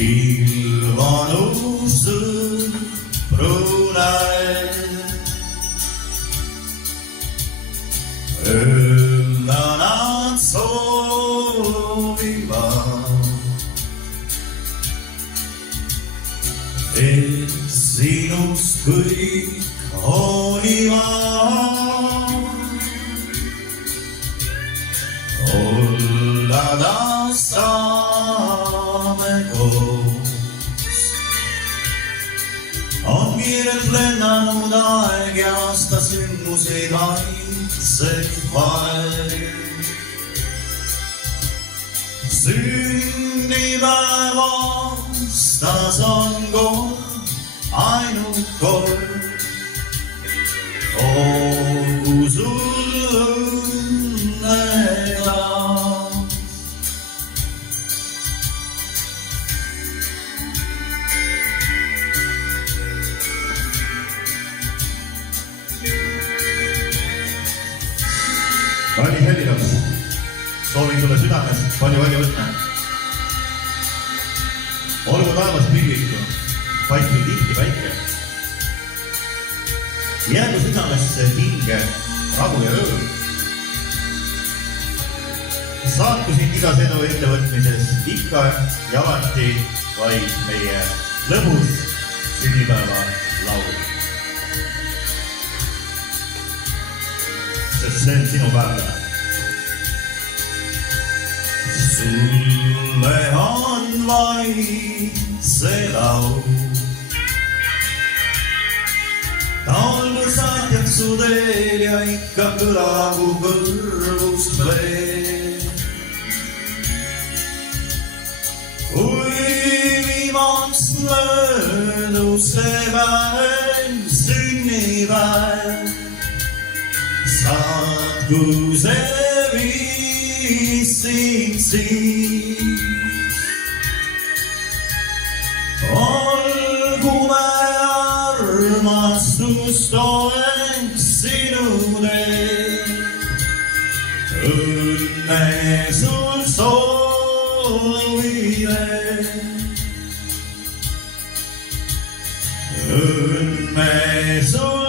ilmanud sõprunäed. Öelda nad soovivad, et sinust kõik hoolivad. Olla taas saame koos, on kiirelt lennanud aeg ja aasta sündmuseid vaikselt vaeg. Sünnipäev aastas on kord, ainult kord. Olgu sul õnne taas. kallis helilaps, soovin sulle südamest palju õnne. Olgu taevas pilviku, paistub tihti päike. Jäägu südamesse hinge rahu ja rõõm. Saatku sind igas edu ettevõtmises ikka ja alati vaid meie lõbus sünnipäeva laul. Sest see on sinu päev. Sulle on vaid see laul, talgu saatjaks su teel ja ikka kõlagu kõrvust veel. Kui viimaks möödus see päev, sünnipäev, saatku see viis sind siis. Olgu me armastust oleks sinu teel, õnne sul soovime, õnne sul